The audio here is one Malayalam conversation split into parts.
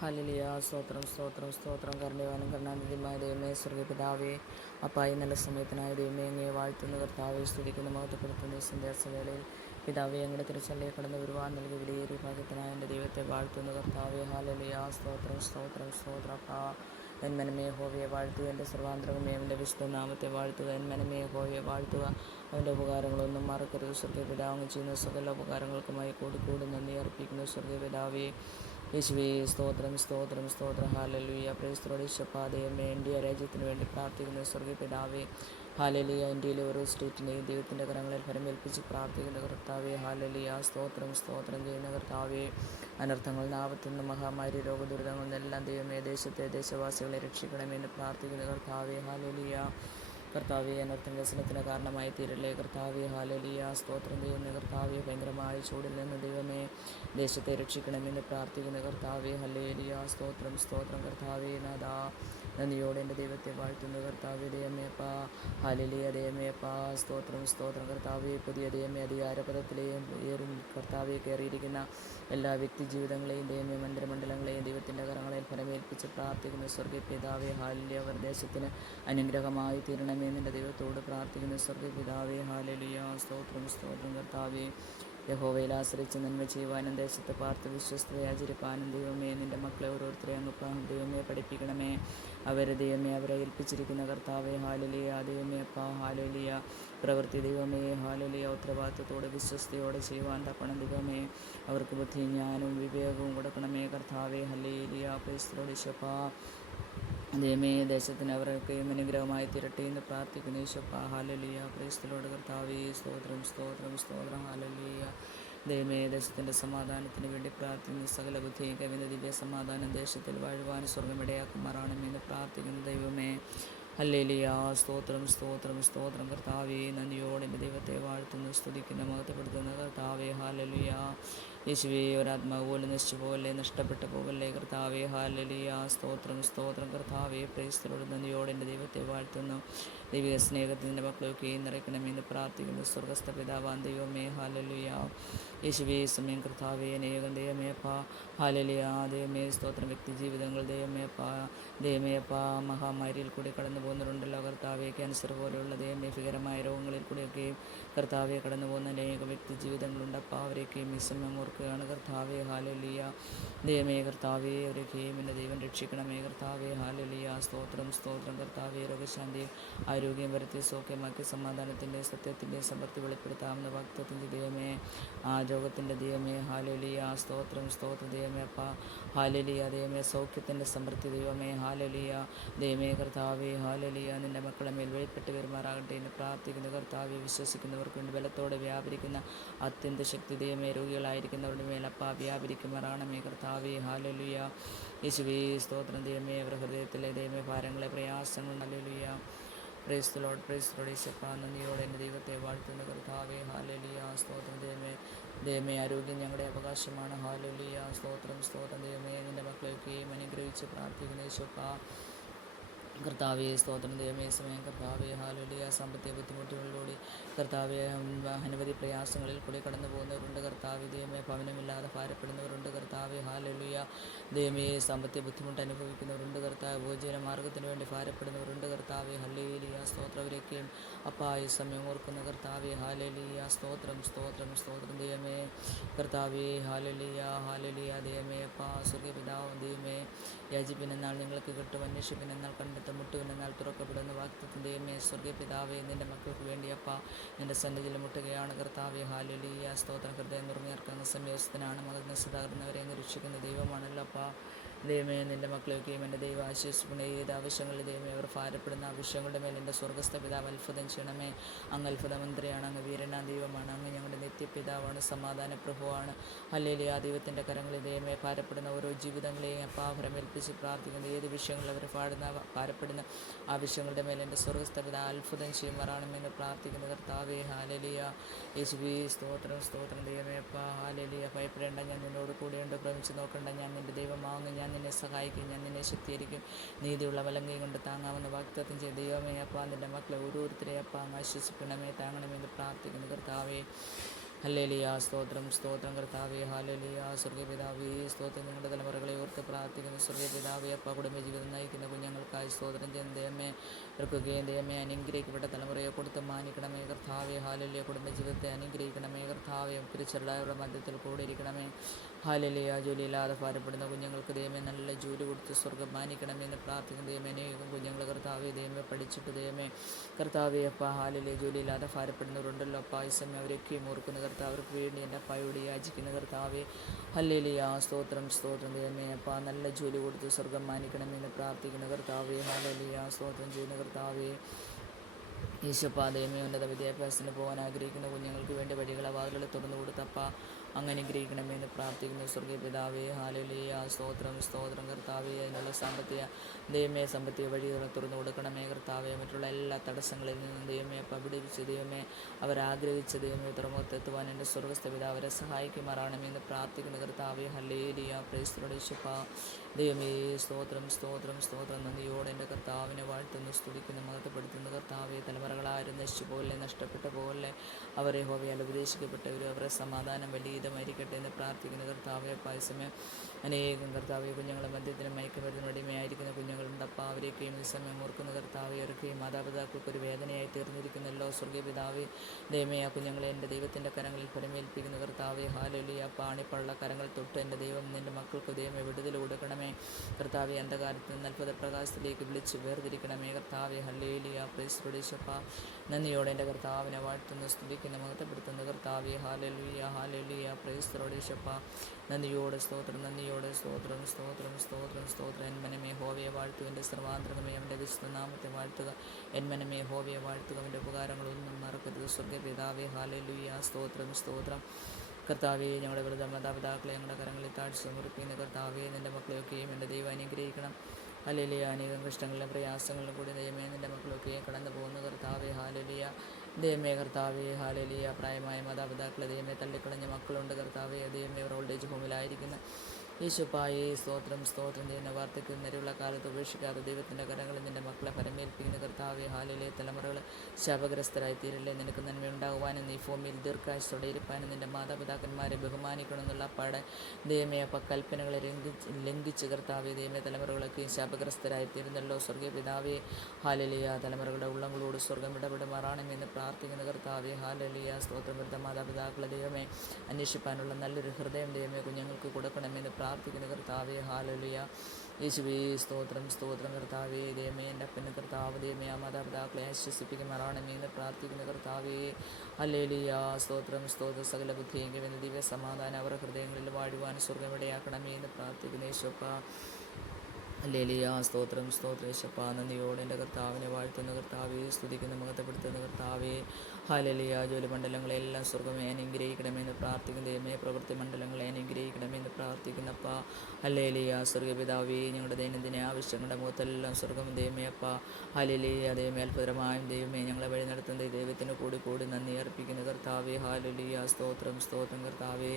ഹല്ലേലൂയ. സ്തോത്രം സ്തോത്രം സ്തോത്രം. കരുണവാനും കരുണാനിധിയുമായ ദൈവമേ, സ്വർഗ്ഗപിതാവേ, അപ്പായി നല്ല സമയത്തിനായ ദൈവമേ, അങ്ങയെ വാഴ്ത്തുന്ന കർത്താവെ, സ്തുതിക്കുന്ന മഹത്വപ്പെടുത്തുന്ന സന്ധ്യാസവേളയിൽ പിതാവേ, അങ്ങയുടെ തിരുസല്ലയെ കടന്ന് വരുവാൻ നൽകിയ വിലയേറിയ ഭാഗ്യത്തിനായ എൻ്റെ ദൈവത്തെ വാഴ്ത്തുന്ന കർത്താവെ. ഹല്ലേലൂയ. സ്തോത്രം സ്തോത്രം സ്തോത്രം. അപ്പാ എൻ മനമേ യഹോവയെ വാഴ്ത്തുക, എൻ്റെ സർവാന്തരമേ അവൻ്റെ വിശുദ്ധ നാമത്തെ വാഴ്ത്തുക. എൻ മനമേ യഹോവയെ വാഴ്ത്തുക, അവൻ്റെ ഉപകാരങ്ങളൊന്നും മറക്കരുത്. സ്വർഗ്ഗപിതാവ് ചെയ്യുന്ന സകല ഉപകാരങ്ങൾക്കുമായി കൂടി നന്ദി അർപ്പിക്കുന്നു. സ്വർഗ്ഗപിതാവേ, യേശുവേ, സ്തോത്രം സ്തോത്രം സ്തോത്രം. ഹല്ലേലൂയ. പ്രൈസ്തലോട് ഈശോപ്പാ. ദൈവമേ, ഇന്ത്യ രാജ്യത്തിന് വേണ്ടി പ്രാർത്ഥിക്കുന്ന സ്വർഗ്ഗപിതാവേ, ഹല്ലേലൂയ. ഇന്ത്യയിലെ ഓരോ സ്റ്റേറ്റിനെയും ദൈവത്തിൻ്റെ കരങ്ങളിൽ ഫലമേൽപ്പിച്ച് പ്രാർത്ഥിക്കുന്ന കർത്താവേ, ഹല്ലേലൂയ. സ്തോത്രം സ്തോത്രം ചെയ്യുന്ന കർത്താവേ, അനർത്ഥങ്ങളിൽ നിന്ന്, ആപത്തിൽ നിന്ന്, മഹാമാരി, രോഗദുരിതങ്ങളിൽ നിന്നെല്ലാം ദൈവമേ, ദേശവാസികളെ രക്ഷിക്കണമെന്ന് പ്രാർത്ഥിക്കുന്ന കർത്താവേ, ഹല്ലേലൂയ. കർത്താവെ, അനർത്ഥം വ്യസനത്തിന് കാരണമായി തീരല്ലേ കർത്താവെ. ഹല്ലേലൂയ. സ്തോത്രം ചെയ്യുന്ന കർത്താവെ, ഭയങ്കരമായ ചൂടിൽ നിന്ന് ദൈവമേ, ദേശത്തെ രക്ഷിക്കണമെന്ന് പ്രാർത്ഥിക്കുന്ന കർത്താവെ. ഹല്ലേലൂയ. സ്തോത്രം സ്തോത്രം. കർത്താവെ, നാഥാ, നന്ദിയോടെ എൻ്റെ ദൈവത്തെ വാഴ്ത്തുന്ന കർത്താവെ. ദൈവമേപ്പാ. ഹല്ലേലൂയ. ദൈവമേപ്പാ. സ്തോത്രം സ്തോത്രം. കർത്താവെ, പുതിയ ദൈവമേ, അധികാരപദത്തിലെയും കർത്താവെ കയറിയിരിക്കുന്ന എല്ലാ വ്യക്തി ജീവിതങ്ങളെയും ദൈവമേ, മന്ദിരമണ്ഡലങ്ങളെയും ദൈവത്തിൻ്റെ കരങ്ങളിൽ ഫലമേൽപ്പിച്ച് പ്രാർത്ഥിക്കുന്ന സ്വർഗ്ഗപിതാവേ. ഹല്ലേലൂയ. അവർ ദേശത്തിന് അനുഗ്രഹമായി തീരണമേ നിൻ്റെ ദൈവത്തോട് പ്രാർത്ഥിക്കുന്ന സ്വർഗ്ഗപിതാവേ. ഹല്ലേലൂയ. സ്തോത്രം സ്തോത്രം. കർത്താവേ, യഹോവയിൽ ആശ്രയിച്ച് നന്മ ചെയ്യുവാനും ദേശത്ത് പാർത്ത് വിശ്വസ്തയെ ആചരിപ്പാനും ദൈവമേ, നിൻ്റെ മക്കളെ ഓരോരുത്തരെ അങ്ങ് ദൈവമേ പഠിപ്പിക്കണമേ. ദൈവമേ, അവരെ ഏൽപ്പിച്ചിരിക്കുന്ന കർത്താവേ. ഹല്ലേലൂയ. ദൈവമേ അപ്പാ. ഹല്ലേലൂയ. പ്രവൃത്തി ദൈവമേ, ഹല്ലേലൂയ, ഉത്തരവാദിത്തത്തോടെ വിശ്വസ്തയോടെ ചെയ്യുവാൻ തക്കണം ദൈവമേ. അവർക്ക് ബുദ്ധിയും ജ്ഞാനവും വിവേകവും കൊടുക്കണമേ കർത്താവേ. ഹല്ലേലൂയ. പ്രൈസ്തലോട് ഈശോപ്പാ. ദൈവമേ, ദേശത്തിന് അവരൊക്കെയും അനുഗ്രഹമായി തീരട്ടെ എന്ന് പ്രാർത്ഥിക്കുന്നു ഈശോപ്പാ. ഹല്ലേലൂയ. പ്രൈസ്തലോട് കർത്താവേ. സ്തോത്രം സ്തോത്രം സ്തോത്രം. ഹല്ലേലൂയ. ദൈവമേ, ദേശത്തിൻ്റെ സമാധാനത്തിന് വേണ്ടി പ്രാർത്ഥിക്കുന്ന സകല ബുദ്ധിയും കവിഞ്ഞ ദിവ്യ സമാധാനം ദേശത്തിൽ വാഴുവാൻ സ്വർഗമിടയാക്കുമാറാണെന്ന് പ്രാർത്ഥിക്കുന്ന ദൈവമേ. ഹല്ലേലൂയ. സ്തോത്രം സ്തോത്രം സ്തോത്രം. കർത്താവേ, നന്ദിയോടെ എൻ്റെ ദൈവത്തെ വാഴ്ത്തുന്നു, സ്തുതിക്കുന്ന മഹത്വപ്പെടുത്തുന്ന കർത്താവേ. ഹല്ലേലൂയ. യേശുവേ, ഒരാത്മാവ് പോലും നശിച്ചു പോകല്ലേ, നഷ്ടപ്പെട്ടു പോകല്ലേ കർത്താവേ. ഹല്ലേലൂയ. സ്തോത്രം സ്തോത്രം. കർത്താവേ, പ്രൈസ്തലോട് നന്ദിയോടെ എൻ്റെ ദൈവത്തെ വാഴ്ത്തുന്നു. ദൈവിക സ്നേഹത്തിൻ്റെ മക്കളൊക്കെ നിറയ്ക്കണമെന്ന് പ്രാർത്ഥിക്കുന്നു സ്വർഗ്ഗസ്ഥ പിതാവാൻ ദൈവമേ. ഹല്ലേലൂയ. യേശുവേ, സമയം കർത്താവേ, അനേകം ദൈവമേപ്പാ. ഹല്ലേലൂയ. ദൈവമേ, സ്തോത്രം. വ്യക്തി ജീവിതങ്ങൾ ദൈവമേപ്പാ. ദൈവമേപ്പാ, മഹാമാരിയിൽ കൂടി കടന്നു പോകുന്നവരുണ്ടല്ലോ കർത്താവെ. ക്യാൻസർ പോലെയുള്ള ദൈവമേ, ഭീകരമായ രോഗങ്ങളിൽ കൂടിയൊക്കെയും കർത്താവെ കടന്നു പോകുന്ന അനേക വ്യക്തി ജീവിതങ്ങളുണ്ടപ്പോൾ അവരെയൊക്കെയും ഈ സമയം ഓർക്കുകയാണ് കർത്താവെ. ഹല്ലേലൂയ. ദൈവമേ കർത്താവെ, അവരൊക്കെയും എൻ്റെ ദൈവം രക്ഷിക്കണമേ കർത്താവെ. ഹല്ലേലൂയ. സ്തോത്രം സ്തോത്രം. കർത്താവെ, രോഗശാന്തിയും ആരോഗ്യം വരുത്തി സൗഖ്യമാക്കി സമാധാനത്തിൻ്റെയും സത്യത്തിൻ്റെയും സമ്പത്ത് വെളിപ്പെടുത്താവുന്ന വാഗ്ദത്തത്തിൻ്റെ ദൈവമേ, ആ രോഗത്തിൻ്റെ ദൈവമേ. ഹല്ലേലൂയ. സ്തോത്രം സ്തോത്രം. ദൈവമേ അപ്പാ. ഹല്ലേലൂയ. ദൈവമേ, സൗഖ്യത്തിൻ്റെ സമൃദ്ധി ദൈവമേ. ഹല്ലേലൂയ. ദൈവമേ കർത്താവെ. ഹല്ലേലൂയ. നിൻ്റെ മക്കളെ മേൽ വെളിപ്പെട്ട് വരുമാറാകട്ടെ എന്ന് പ്രാർത്ഥിക്കുന്ന കർത്താവെ. വിശ്വസിക്കുന്നവർക്ക് വേണ്ടി ബലത്തോടെ വ്യാപരിക്കുന്ന അത്യന്ത ശക്തി ദൈവമേ, രോഗികളായിരിക്കുന്നവരുടെ മേൽ അപ്പാ വ്യാപരിക്കുമാറാണമേ കർത്താവെ. ഹല്ലേലൂയ. യേശുവേ, സ്തോത്രം. ദൈവമേ, അവരുടെ ഹൃദയത്തിലെ ദൈവമേ ഭാരങ്ങളെ, പ്രയാസങ്ങൾ. Hallelujah. Praise the lord. Praise the lord. യേശുപ്പാ. നന്ദിയോടെ എൻ്റെ ദൈവത്തെ വാഴ്ത്തുന്ന കർത്താവെ. ഹല്ലേലൂയ. സ്തോത്രം. ദൈവമേ, ആരോഗ്യം ഞങ്ങളുടെ അവകാശമാണ്. ഹല്ലേലൂയ. സ്തോത്രം സ്തോത്രം. ദൈവമേ, നിൻ്റെ മക്കളെയൊക്കെയും അനുഗ്രഹിച്ച് പ്രാർത്ഥിക്കുന്ന യേശുപ്പാ. കർത്താവെ, സ്തോത്രം. ദൈവമേ, സമയം കർത്താവെ. ഹല്ലേലൂയ. സാമ്പത്തിക ബുദ്ധിമുട്ടുകളിലൂടെ കർത്താവെ, അനവധി പ്രയാസങ്ങളിൽ കൂടി കടന്നു പോകുന്നവരുണ്ട് കർത്താവെ. ദൈവമേ, ഭവനമില്ലാതെ ഭാരപ്പെടുന്നവരുണ്ട് കർത്താവെ. ഹല്ലേലൂയ. ദൈവമേ, സാമ്പത്തിക ബുദ്ധിമുട്ട് അനുഭവിക്കുന്നവരുണ്ട് കർത്താവ്. ഭോജന മാർഗത്തിന് വേണ്ടി ഭാരപ്പെടുന്നവരുണ്ട് കർത്താവെ. ഹല്ലേലൂയ. സ്തോത്രം. അവരൊക്കെയും അപ്പാ ഈ സമയം ഓർക്കുന്ന കർത്താവെ. ഹല്ലേലൂയ. സ്തോത്രം സ്തോത്രം സ്തോത്രം. ദൈവമേ കർത്താവെ. ഹല്ലേലൂയ. ഹല്ലേലൂയ. ദൈവമേ അപ്പാ. സ്വർഗ്ഗപിതാവ് ദൈവമേ, യാചിപ്പിനെന്നാൽ നിങ്ങൾക്ക് കിട്ടും, അന്വേഷിപ്പിനെന്നാൽ കണ്ടെത്തും, മുട്ടുവിനെന്നാൽ തുറക്കപ്പെടുന്ന വാഗ്ദത്തം ദൈവമേ. സ്വർഗ്ഗപിതാവേ, നിൻ്റെ മക്കൾക്ക് വേണ്ടിയപ്പാ നിൻ്റെ സന്നിധിയിൽ മുട്ടുകയാണ് കർത്താവെ. ഹല്ലേലൂയ. സ്തോത്രം. ഹൃദയം നുറങ്ങിയവർക്ക് അങ്ങ് സംയോജിതനാണ്. മനസ്സ് തകർന്നവരെ അങ്ങ് രക്ഷിക്കുന്ന ദൈവമാണല്ലോ അപ്പാ. ദൈവമേ, നിൻ്റെ മക്കളെയൊക്കെയും എൻ്റെ ദൈവം ആശ്വസിക്കുന്ന ഏത് ആവശ്യങ്ങളിൽ ദൈവമേ അവർ ഭാരപ്പെടുന്ന ആവശ്യങ്ങളുടെ മേൽ എൻ്റെ സ്വർഗ്ഗസ്ഥ പിതാവ് അത്ഭുതം ചെയ്യണമേ. അങ്ങ് അത്ഭുതമന്ത്രിയാണ്, അങ്ങ് വീരനാ ദൈവമാണ്, അങ്ങ് ഞങ്ങളുടെ നിത്യപിതാവാണ്, സമാധാന പ്രഭുവാണ്. ഹല്ലേലൂയ. ദൈവത്തിൻ്റെ കരങ്ങളിൽ ദൈവമേ ഭാരപ്പെടുന്ന ഓരോ ജീവിതങ്ങളെയും അപ്പാ ഭരമേൽപ്പിച്ച് പ്രാർത്ഥിക്കുന്ന ഏത് വിഷയങ്ങളിൽ അവർ ഭാരപ്പെടുന്ന ആവശ്യങ്ങളുടെ മേൽ എൻ്റെ സ്വർഗ്ഗസ്ഥ പിതാവ് അത്ഭുതം ചെയ്യുമാറാണെന്ന് പ്രാർത്ഥിക്കുന്ന കർത്താവേ. ഹല്ലേലൂയ. യേശുവേ, സ്തോത്രം സ്തോത്രം. ദൈവമേ അപ്പാ. ഹല്ലേലൂയ. ഭയപ്പെടേണ്ട, ഞാൻ നിന്നോട് കൂടെയുണ്ട്. ഭ്രമിച്ച് നോക്കണ്ട, ഞാൻ നിൻ്റെ ദൈവമാകുന്നു. ഞാൻ നിന്നെ സഹായിക്കും, ഞാൻ നിന്നെ ശക്തീകരിക്കും. നീതിയുള്ള വലങ്കൈ കൊണ്ട് താങ്ങാമെന്ന് വാഗ്ദത്തം ചെയ്ത് ദൈവമേ അപ്പാ നിൻ്റെ മക്കളെ ഓരോരുത്തരെ അപ്പാ അങ്ങ് ആശ്വസിക്കണമേ, താങ്ങണമെന്ന് പ്രാർത്ഥിക്കുന്നു കർത്താവേ. ഹല്ലേലൂയ. സ്തോത്രം സ്തോത്രം. കർത്താവേ. ഹല്ലേലൂയ. സ്വർഗ്ഗപിതാവേ, സ്തോത്രം. ഞങ്ങളുടെ തലമുറകളെ ഓർത്ത് ഓർത്ത് പ്രാർത്ഥിക്കുന്നു. സ്വർഗീയ പിതാവേ അപ്പ കുടുംബജീവിതം നയിക്കുന്ന കുഞ്ഞുങ്ങൾക്കായി സ്തോത്രം ചെയ്യുന്ന ദൈവമേ, ഇവർക്കൊക്കെയും ദൈവമേ അനുഗ്രഹിക്കപ്പെട്ട തലമുറയെ കൊടുത്ത് മാനിക്കണമേ കർത്താവേ. ഹാലലിയ കുടുംബജീവിതത്തെ അനുഗ്രഹിക്കണമേ കർത്താവേ. തിരിച്ചറിയാതെ മധ്യത്തിൽ കൂടെ ഇരിക്കണമേ. ഹാലലിയ ജോലിയില്ലാതെ ഭാരപ്പെടുന്ന കുഞ്ഞുങ്ങൾക്ക് ദൈവമേ നല്ല ജോലി കൊടുത്ത് സ്വർഗ്ഗം മാനിക്കണമെന്ന് പ്രാർത്ഥിക്കുന്ന ദൈവമേ. അനേകം കുഞ്ഞുങ്ങൾ കർത്താവേ ദൈവമേ പഠിച്ചിട്ട് ദൈവമേ കർത്താവേ അപ്പ ഹാലലിയ ജോലിയില്ലാതെ ഭാരപ്പെടുന്നവരുണ്ടല്ലോ അപ്പ ഈ സമയം അവരൊക്കെയും ഓർക്കുന്ന കർത്താവ്, അവർക്ക് വേണ്ടി എൻ്റെ അപ്പായോട് യാചിക്കുന്ന കർത്താവേ. ഹല്ലേലൂയ സ്തോത്രം സ്തോത്രം ദൈവമേ അപ്പ നല്ല ജോലി കൊടുത്ത് സ്വർഗ്ഗം മാനിക്കണമെന്ന് പ്രാർത്ഥിക്കുന്ന കർത്താവേ. ഹല്ലേലൂയ സ്തോത്രം ചെയ്യുന്ന കർത്താവേ. ഈശോപ്പാ ദൈവമേ, ഉന്നത വിദ്യാഭ്യാസത്തിന് പോകാൻ ആഗ്രഹിക്കുന്ന കുഞ്ഞുങ്ങൾക്ക് വേണ്ടി വഴികളെ വാതിലുകൾ തുറന്നു കൊടുത്തപ്പ അങ്ങ് അനുഗ്രഹിക്കണമെന്ന് പ്രാർത്ഥിക്കുന്നു. സ്വർഗീയ പിതാവേ ഹാലലിയ സ്തോത്രം സ്തോത്രം കർത്താവേ. അതിനുള്ള ദൈവമേ സാമ്പത്തിക വഴികളെ തുറന്നു കൊടുക്കണമേ കർത്താവേ. മറ്റുള്ള എല്ലാ തടസ്സങ്ങളിൽ നിന്നും ദൈവമേ വിടിവിച്ച് ദൈവമേ അവരാഗ്രഹിച്ച ദൈവമേ തുറമുഖത്തെത്തുവാൻ എൻ്റെ സ്വർഗസ്ഥ പിതാവ് അവരെ സഹായിക്കുമാറാണമെന്ന് പ്രാർത്ഥിക്കുന്ന കർത്താവേ. ഹല്ലേലൂയ പ്രൈസ്തലോടെ ഈശോപ്പാ ദൈവമേ സ്തോത്രം സ്തോത്രം സ്തോത്രം. നന്ദിയോടെ എൻ്റെ കർത്താവിനെ വാഴ്ത്തുന്നു, സ്തുതിക്കുന്നു, മഹത്വപ്പെടുത്തുന്ന കർത്താവേ. തലമുറകളാരും നശിച്ചു പോലെ നഷ്ടപ്പെട്ട പോലെ അവരെ ഹോവയാൽ ഉപദേശിക്കപ്പെട്ടവരും അവരെ സമാധാനം വലിയതുമായിരിക്കട്ടെ എന്ന് പ്രാർത്ഥിക്കുന്ന കർത്താവെ. പായസമേ അനേകം കർത്താവെ കുഞ്ഞുങ്ങളെ മദ്യത്തിനും മയക്കുമരുന്നിനും അടിമയായിരിക്കുന്ന കുഞ്ഞുങ്ങളുണ്ടപ്പ അവരെയൊക്കെയും ഈ സമയം ഓർക്കുന്ന കർത്താവെ. അവരൊക്കെയും മാതാപിതാക്കൾക്ക് ഒരു വേദനയായി തീർന്നിരിക്കുന്നല്ലോ സ്വർഗീയ പിതാവേ. ദൈവമേ ആ കുഞ്ഞുങ്ങളെ എൻ്റെ ദൈവത്തിൻ്റെ കരങ്ങളിൽ പരമേൽപ്പിക്കുന്ന കർത്താവെ. ഹാലലിയ പാണിപ്പള്ള കരങ്ങൾ തൊട്ട് എൻ്റെ ദൈവം നിൻ്റെ മക്കൾക്ക് ദൈവമേ വിടുതൽ കൊടുക്കണമേ കർത്താവെ. അന്ധകാരത്തിൽ നിന്ന് അത്ഭുത പ്രകാശത്തിലേക്ക് വിളിച്ച് വേർതിരിക്കണമേ കർത്താവെ. ഹല്ലേലൂയ പ്രൈസ്തോടേശപ്പ. നന്ദിയോടെ എൻ്റെ കർത്താവിനെ വാഴ്ത്തുന്നു, സ്തുതിക്കുന്നു, മഹത്വപ്പെടുത്തുന്ന കർത്താവെ. ഹാലലുയ ഹാലലുയ പ്രൈസ്തോടേശപ്പ. നന്ദിയോടെ സ്തോത്രം നന്ദിയോടെ സ്തോത്രം സ്തോത്രം സ്തോത്രം സ്തോത്രം. എന്മനമേ ഹോവയെ വാഴ്ത്തുക, എൻ്റെ സർവാന്തരമേ അവൻ്റെ വിശുദ്ധ നാമത്തെ വാഴ്ത്തുക. എന്മനമേ ഹോവയെ വാഴ്ത്തുക, അവൻ്റെ ഉപകാരങ്ങളൊന്നും മറക്കരുത്. സ്വർഗ്ഗ പിതാവേ ഹാലലുയ സ്തോത്രം സ്തോത്രം കർത്താവേ. ഞങ്ങളുടെ വെറുതെ മാതാപിതാക്കളെ ഞങ്ങളുടെ കരങ്ങളിൽ താഴ്ച സമർപ്പിക്കുന്ന കർത്താവേ. നിൻ്റെ മക്കളെയൊക്കെയും എൻ്റെ ദൈവം അനുഗ്രഹിക്കണം. ഹല്ലേലൂയ. അനേകം കഷ്ടങ്ങളിലും പ്രയാസങ്ങളിലും കൂടി ദൈവമേ നിൻ്റെ മക്കളൊക്കെ കടന്നു പോകുന്ന കർത്താവേ. ഹാലലിയ ദൈവമേ കർത്താവേ. ഹാലലിയ പ്രായമായ മാതാപിതാക്കളെ ദൈവമേ തള്ളിക്കളഞ്ഞ മക്കളുണ്ട് കർത്താവേ. ദൈവമേ അവർ ഓൾഡ് ഏജ് ഹോമിലായിരിക്കുന്ന യേശുപ്പായേ സ്തോത്രം സ്തോത്രം ചെയ്യുന്ന വാർത്തയ്ക്ക് നിരയുള്ള കാലത്ത് ഉപേക്ഷിക്കാതെ ദൈവത്തിൻ്റെ കരങ്ങളിൽ നിൻ്റെ മക്കളെ പരമേൽപ്പിക്കുന്ന കർത്താവേ. ഹാലിലെ തലമുറകൾ ശാപഗ്രസ്തരായി തീരല്ലേ. നിനക്ക് നന്മയുണ്ടാകുവാനും നീ ഭൂമിയിൽ ദീർഘായുസ്സോടെ ഇരിപ്പാനും നിൻ്റെ മാതാപിതാക്കന്മാരെ ബഹുമാനിക്കണമെന്നുള്ള അപ്പാടെ ദൈവമേ അപ്പ കൽപ്പനകളെ ലംഘിച്ച് കർത്താവേ ദൈവമേ തലമുറകളൊക്കെ ശാപഗ്രസ്തരായി തീരുന്നല്ലോ സ്വർഗീയ പിതാവേ. ഹാലലിയ തലമുറകളുടെ ഉള്ളങ്ങളോട് സ്വർഗം ഇടപെടുമാറാണമെന്ന് പ്രാർത്ഥിക്കുന്ന കർത്താവേ. ഹാലലിയ സ്തോത്രം. വൃദ്ധ മാതാപിതാക്കളെ ദൈവമേ അന്വേഷിപ്പാനുള്ള നല്ലൊരു ഹൃദയം ദൈവമേ കുഞ്ഞുങ്ങൾക്ക് കൊടുക്കണമെന്ന് പ്രാർത്ഥിക്കുന്ന കർത്താവേ. ഹാലലിയ യേശുവേ സ്തോത്രം സ്തോത്രം കർത്താവേ. ദൈവമേ എൻ്റെ അപ്പൻ്റെ കർത്താവ് ദൈവമേ ആ മാതാപിതാക്കളെ ആശ്വസിപ്പിക്കുമാറാണെന്ന് പ്രാർത്ഥിക്കുന്ന കർത്താവേ. ഹല്ലേലൂയ സ്തോത്രം സ്തോത്രം. സകല ബുദ്ധിയെങ്കിലും എന്ന ദിവ്യ സമാധാനം അവരുടെ ഹൃദയങ്ങളിൽ വാഴുവാൻ സ്വർഗമിടയാക്കണമേ എന്ന് പ്രാർത്ഥിക്കുന്ന യേശുപ്പ. ഹല്ലേലൂയ സ്തോത്രം സ്തോത്രം യേശുപ്പ. നന്ദിയോടെ എൻ്റെ കർത്താവിനെ വാഴ്ത്തുന്ന കർത്താവേ, സ്തുതിക്കുന്ന മഹത്വപ്പെടുത്തുന്ന കർത്താവേ. ഹല്ലേലൂയ. ജോലി മണ്ഡലങ്ങളെല്ലാം സ്വർഗമേ അനുഗ്രഹിക്കണമെന്ന് പ്രാർത്ഥിക്കുന്ന ദൈവമേ. പ്രവൃത്തി മണ്ഡലങ്ങളെ അനുഗ്രഹിക്കണമെന്ന് പ്രാർത്ഥിക്കുന്നപ്പ. ഹല്ലേലൂയ സ്വർഗ പിതാവേ. ഞങ്ങളുടെ ദൈനംദിന ആവശ്യങ്ങളുടെ മുഖത്തെല്ലാം സ്വർഗം ദൈവമേ അപ്പ. ഹല്ലേലൂയ ദൈവമേ അത്ഭുതമായും ദൈവമേ ഞങ്ങളെ വഴി നടത്തുന്ന ദൈവത്തിന് കൂടി കൂടി നന്ദി അർപ്പിക്കുന്ന കർത്താവേ. ഹല്ലേലൂയ സ്തോത്രം സ്തോത്രം കർത്താവേ.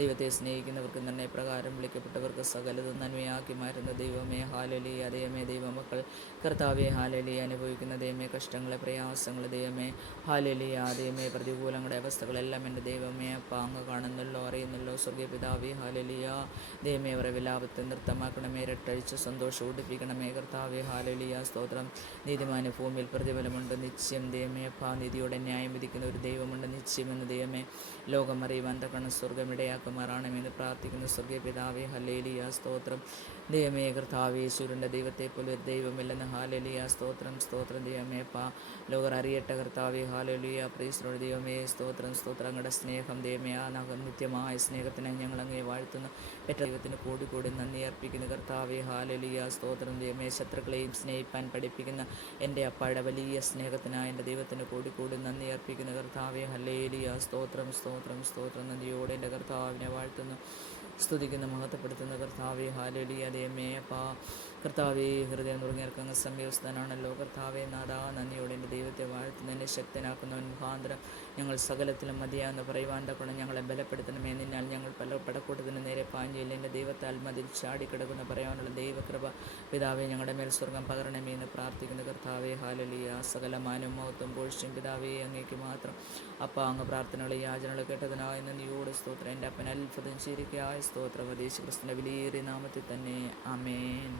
ദൈവത്തെ സ്നേഹിക്കുന്നവർക്ക് തന്നെ പ്രകാരം വിളിക്കപ്പെട്ടവർക്ക് സകലതും നന്മയാക്കി മാറ്റുന്ന ദൈവമേ. ഹാലലിയ ദൈവമേ ദൈവമക്കൾ കർത്താവേ. ഹാലലിയ അനുഭവിക്കുന്ന ദൈവമേ കഷ്ടങ്ങളെ പ്രയാസങ്ങൾ ദൈവമേ. ഹാലലിയ ദൈവമേ പ്രതികൂലങ്ങളുടെ അവസ്ഥകളെല്ലാം എൻ്റെ ദൈവമേ അപ്പ അങ്ങ് കാണുന്നല്ലോ അറിയുന്നല്ലോ സ്വർഗീയ പിതാവേ. ഹാലലിയ ദൈവമേ അവരെ വിലാപത്തെ നൃത്തമാക്കണമേ, രട്ടഴിച്ച് സന്തോഷം ഉടിപ്പിക്കണമേ കർത്താവേ. ഹാലലിയ സ്തോത്രം. നീതിമാന ഭൂമിയിൽ പ്രതിഫലമുണ്ട് നിശ്ചയം ദൈവമേ അപ്പ. നീതിയോടെ ന്യായം വിധിക്കുന്ന ഒരു ദൈവമുണ്ട് നിശ്ചയമെന്ന് ദൈവമേ ലോകം അറിയുവാൻ തക്കണം സ്വർഗമിടയാക്കുമാറാണമെന്ന് പ്രാർത്ഥിക്കുന്ന സ്വർഗീയ പിതാവേ. ഹല്ലേലൂയ സ്തോത്രം. ദൈവമേ കർത്താവേ. സൂര്യൻ്റെ ദൈവത്തെ പോലെ ഒരു ദൈവമില്ലെന്ന് ഹാലലിയ സ്തോത്രം സ്തോത്രം ദൈവമേ അപ്പ. ലോകർ അറിയട്ടെ കർത്താവേ. ഹാലലിയ പ്രീസ്തോട് ദൈവമേ സ്തോത്രം സ്തോത്രം. അങ്ങയുടെ സ്നേഹം ദൈവമേ ആ നിത്യമായ സ്നേഹത്തിനെ ഞങ്ങൾ അങ്ങേ വാഴ്ത്തുന്നു. ഏറ്റ ദൈവത്തിന് കൂടി കൂടി നന്ദി അർപ്പിക്കുന്ന കർത്താവേ. ഹാലലിയ സ്തോത്രം ദൈവമേ. ശത്രുക്കളെയും സ്നേഹിപ്പാൻ പഠിപ്പിക്കുന്ന എൻ്റെ അപ്പായുടെ വലിയ സ്നേഹത്തിനായി എൻ്റെ ദൈവത്തിന് കൂടി കൂടി നന്ദി അർപ്പിക്കുന്ന കർത്താവേ. ഹല്ലേലൂയ സ്തോത്രം സ്തോത്രം സ്തോത്രം. നന്ദിയോടെ എൻ്റെ കർത്താവിനെ വാഴ്ത്തുന്നു, സ്തുതിക്കുന്ന മഹത്വപ്പെടുത്തുന്ന കർത്താവേ. ഹാലലിയ ദൈവമേ അപ്പ. കർത്താവേ ഹൃദയം നുറങ്ങിയർക്കങ്ങ് സംയോജിതനാണല്ലോ കർത്താവേ. നാദാ നന്ദിയോടെ എൻ്റെ ദൈവത്തെ വാഴ്ത്തുന്ന എന്നെ ശക്തനാക്കുന്നവൻ മുഖാന്തരം ഞങ്ങൾ സകലത്തിലും മതിയാന്ന് പറയുവാൻ തക്കണം ഞങ്ങളെ ബലപ്പെടുത്തണമേ. നിന്നാൽ ഞങ്ങൾ പല പടക്കൂട്ടത്തിന് നേരെ പാഞ്ഞില്ല. എൻ്റെ ദൈവത്താൽ മതിൽ ചാടിക്കിടക്കുന്ന പറയാനുള്ള ദൈവകൃപ പിതാവേ ഞങ്ങളുടെ മേൽ സ്വർഗം പകരണമേ എന്ന് പ്രാർത്ഥിക്കുന്ന കർത്താവേ. ഹാലലിയ സകല മാനവും മഹത്വം പോഴ്ചയും പിതാവേ അങ്ങേക്ക് മാത്രം അപ്പ. അങ്ങ് പ്രാർത്ഥനകളെ യാചനകൾ കേട്ടതിനായി നന്ദിയോട് സ്തോത്രം. എൻ്റെ അപ്പൻ അത്ഭുതം ചെയ്തിരിക്കയായ സ്തോത്രം. യേശു ക്രിസ്തുവിൻ്റെ വിലയേറിയ നാമത്തിൽ തന്നെ ആമേൻ.